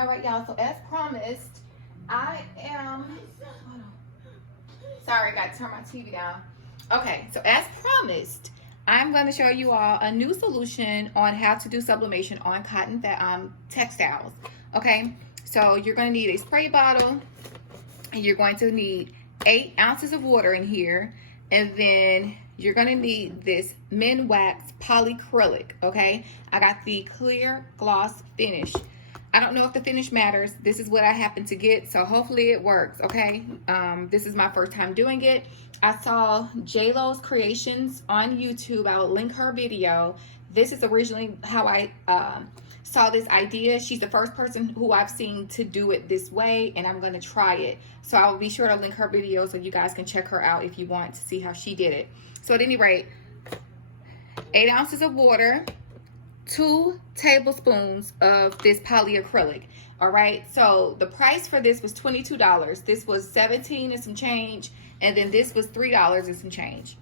All right, y'all. So as promised, I am. Hold on. Sorry, I got to turn my TV down. Okay, so as promised, I'm going to show you all a new solution on how to do sublimation on cotton textiles. Okay, so you're going to need a spray bottle, and you're going to need 8 ounces of water in here, and then you're going to need this Minwax Polycrylic. Okay, I got the clear gloss finish. I don't know if the finish matters. This is what I happen to get, so hopefully it works. Okay, this is my first time doing it. I saw Jayjo's creations on YouTube. I'll link her video. This is originally how I saw this idea. She's the first person who I've seen to do it this way, and I'm going to try it. So I will be sure to link her video so you guys can check her out if you want to see how she did it. So at any rate, 8 ounces of water, 2 tablespoons of this polyacrylic. All right, so the price for this was $22. This was $17 and some change, and then this was $3 and some change.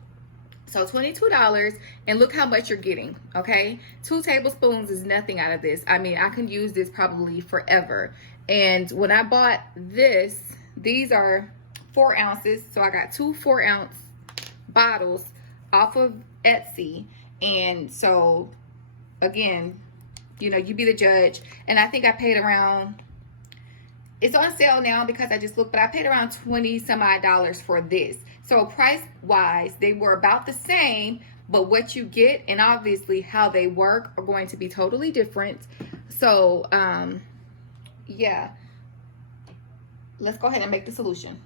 So $22, and look how much you're getting. Okay, 2 tablespoons is nothing out of this. I mean, I can use this probably forever. And when I bought this, these are 4 ounces, so I got 2 4-ounce bottles off of Etsy. And so again, you know, you be the judge. And I think I paid around, it's on sale now because I just looked, but I paid around 20 some odd dollars for this. So price wise, they were about the same, but what you get and obviously how they work are going to be totally different. So yeah, let's go ahead and make the solution.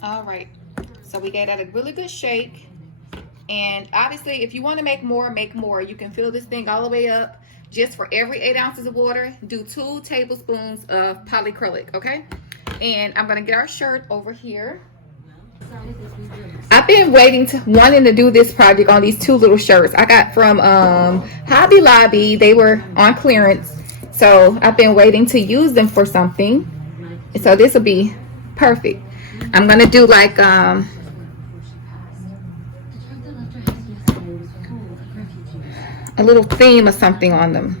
All right, so we gave that a really good shake, and obviously if you want to make more, you can fill this thing all the way up. Just for every 8 ounces of water, do 2 tablespoons of polycrylic. Okay, and I'm gonna get our shirt over here. I've been wanting to do this project on these 2 little shirts I got from Hobby Lobby. They were on clearance, so I've been waiting to use them for something. So this will be perfect. I'm gonna do like a little theme or something on them.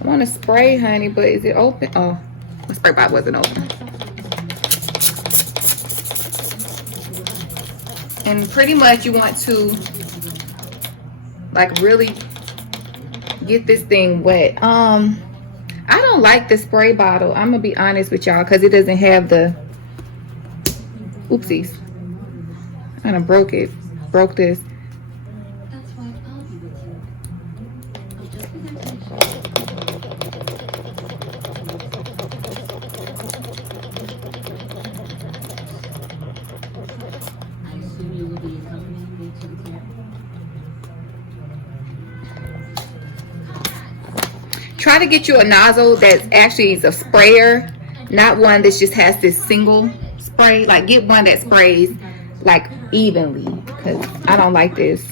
I want to spray, honey, but is it open? Oh, my spray bottle wasn't open. And pretty much you want to like really get this thing wet. I don't like the spray bottle. I'm gonna be honest with y'all because it doesn't have the oopsies. I kind of broke this. Try to get you a nozzle that's actually is a sprayer, not one that just has this single spray. Like get one that sprays like evenly, because I don't like this.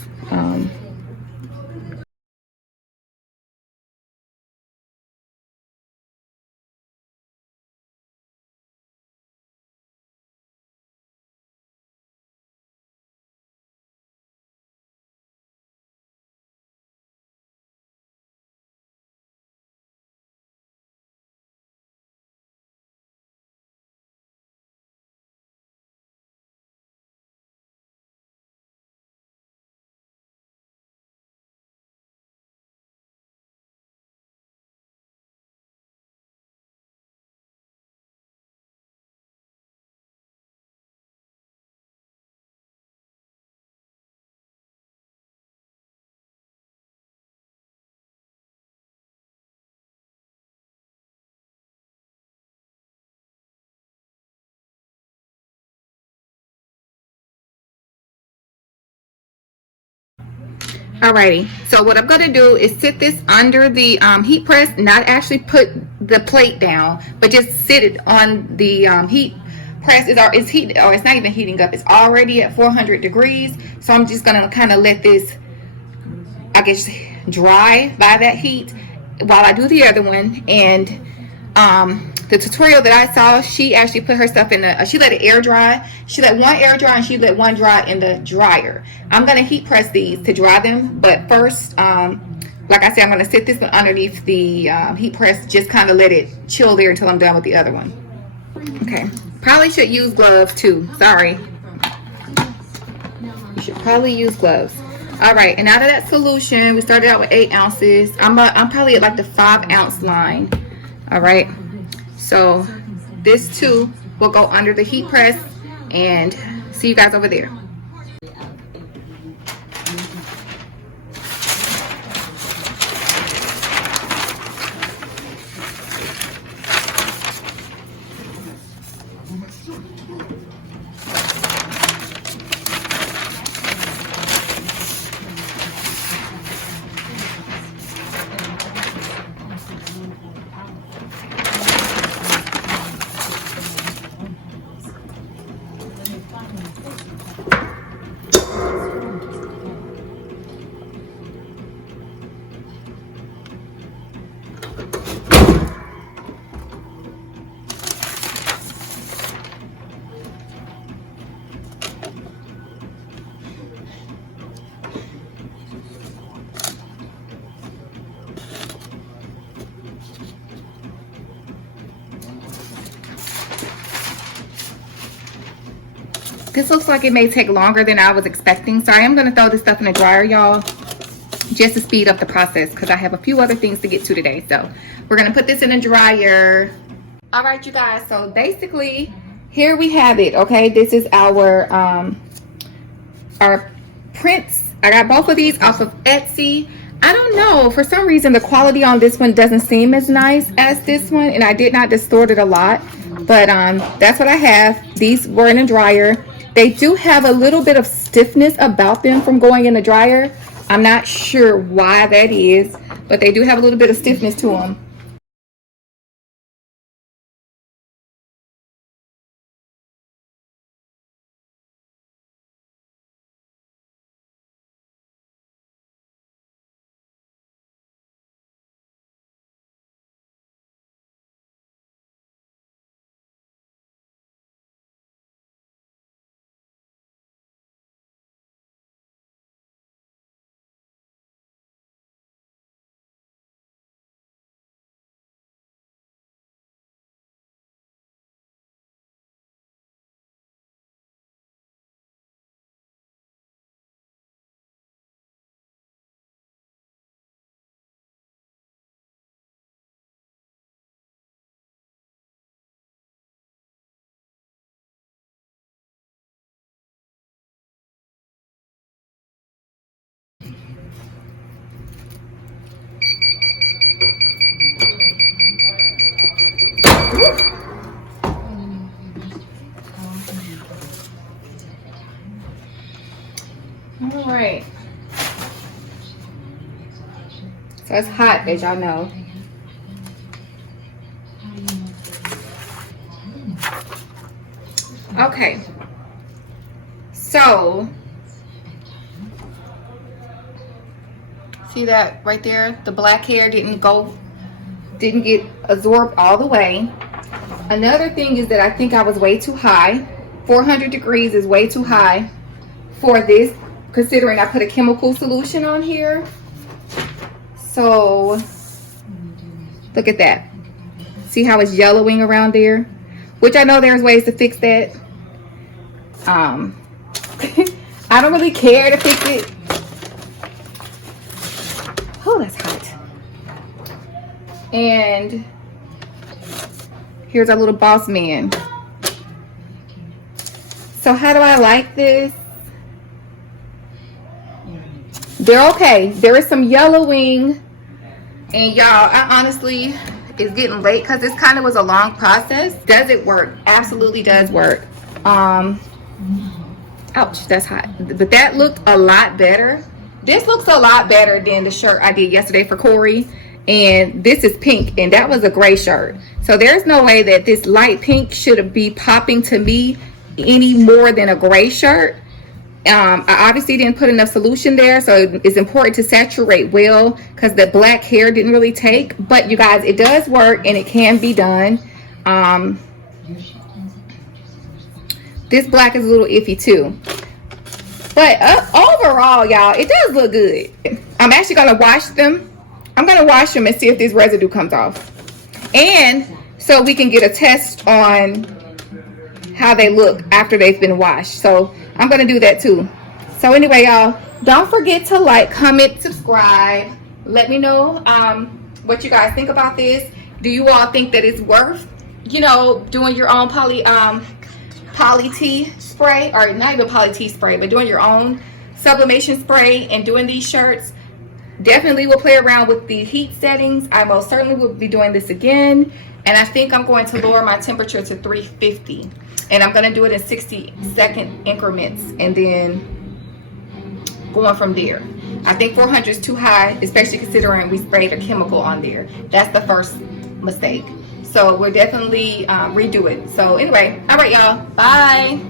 Alrighty, so what I'm gonna do is sit this under the heat press, not actually put the plate down, but just sit it on the heat press. It's heat, or it's not even heating up. It's already at 400 degrees. So I'm just gonna kind of let this, I guess, dry by that heat while I do the other one. And the tutorial that I saw, she actually put her stuff in the, she let it air dry. She let one air dry and she let one dry in the dryer. I'm going to heat press these to dry them. But first, like I said, I'm going to sit this one underneath the heat press. Just kind of let it chill there until I'm done with the other one. Okay. Probably should use gloves too. Sorry. You should probably use gloves. All right. And out of that solution, we started out with 8 ounces. I'm probably at like the 5 ounce line. All right. So this too will go under the heat press, and see you guys over there. This looks like it may take longer than I was expecting. So I am going to throw this stuff in the dryer, y'all, just to speed up the process, because I have a few other things to get to today. So we're going to put this in the dryer. All right, you guys. So basically, here we have it. Okay, this is our prints. I got both of these off of Etsy. I don't know, for some reason the quality on this one doesn't seem as nice as this one, and I did not distort it a lot, but that's what I have. These were in a dryer. They do have a little bit of stiffness about them from going in the dryer. I'm not sure why that is, but they do have a little bit of stiffness to them. All right. So it's hot, as y'all know. Okay. So, see that right there? The black hair didn't get absorbed all the way. Another thing is that I think I was way too high. 400 degrees is way too high for this, considering I put a chemical solution on here. So look at that. See how it's yellowing around there? Which I know there's ways to fix that. I don't really care to fix it. Oh, that's hot. And here's our little boss man. So how do I like this? They're okay. There is some yellowing, and y'all, I honestly, it's getting late because this kind of was a long process. Does it work? Absolutely does work. Ouch, that's hot. But that looked a lot better This looks a lot better than the shirt I did yesterday for Corey. And this is pink, and that was a gray shirt. So there's no way that this light pink should be popping to me any more than a gray shirt. I obviously didn't put enough solution there, so it's important to saturate well because the black hair didn't really take. But you guys, it does work and it can be done. This black is a little iffy too. But overall, y'all, it does look good. I'm actually going to wash them. I'm going to wash them and see if this residue comes off. And so we can get a test on how they look after they've been washed. So I'm going to do that too. So anyway, y'all, don't forget to like, comment, subscribe. Let me know what you guys think about this. Do you all think that it's worth, you know, doing your own poly tea spray, or not even poly tea spray, but doing your own sublimation spray and doing these shirts? Definitely will play around with the heat settings. I most certainly will be doing this again, and I think I'm going to lower my temperature to 350, and I'm going to do it in 60-second increments and then going from there. I think 400 is too high, especially considering we sprayed a chemical on there. That's the first mistake. So we'll definitely redo it. So anyway, all right, y'all, bye.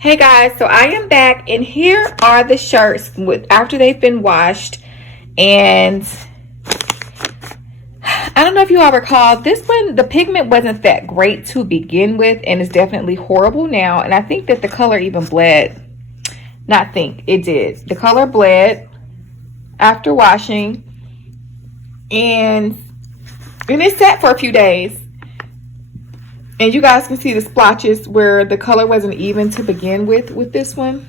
Hey guys, so I am back, and here are the shirts after they've been washed. And I don't know if you all recall, this one, the pigment wasn't that great to begin with, and it's definitely horrible now. And I think that the color even bled. Not think, it did. The color bled after washing, and it sat for a few days. And you guys can see the splotches where the color wasn't even to begin with this one.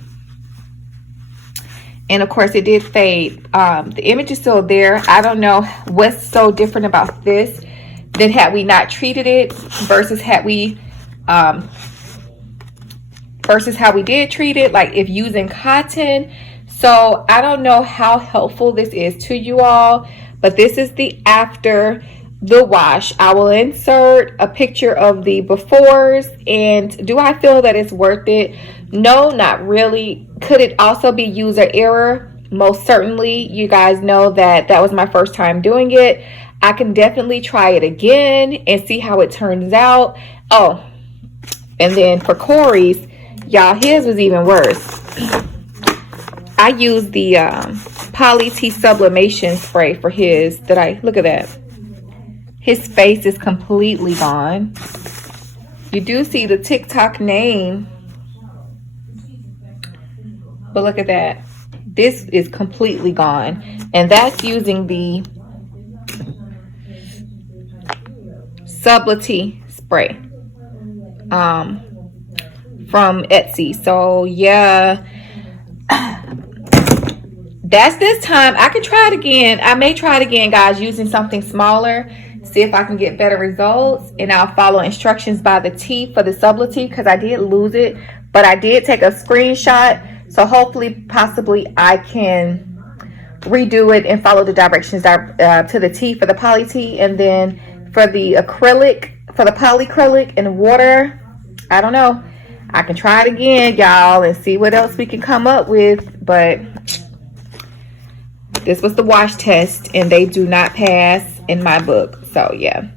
And of course it did fade. The image is still there. I don't know what's so different about this than had we not treated it versus had we versus how we did treat it, like if using cotton. So I don't know how helpful this is to you all, but this is the after the wash. I will insert a picture of the befores. And do I feel that it's worth it? No, not really. Could it also be user error? Most certainly. You guys know that that was my first time doing it. I can definitely try it again and see how it turns out. Oh, and then for Corey's, y'all, his was even worse. I used the Poly Tea Sublimation spray for his. Look at that. His face is completely gone. You do see the TikTok name, but look at that. This is completely gone. And that's using the Sublimation spray from Etsy. So yeah, that's this time. I can try it again. I may try it again, guys, using something smaller. See if I can get better results, and I'll follow instructions by the tea for the Sublimation, because I did lose it, but I did take a screenshot. So hopefully, possibly, I can redo it and follow the directions to the tea for the poly tea, and then for the acrylic, for the polycrylic and water. I don't know. I can try it again, y'all, and see what else we can come up with. But this was the wash test, and they do not pass in my book. So yeah,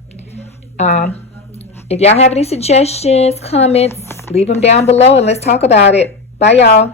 if y'all have any suggestions, comments, leave them down below and let's talk about it. Bye, y'all.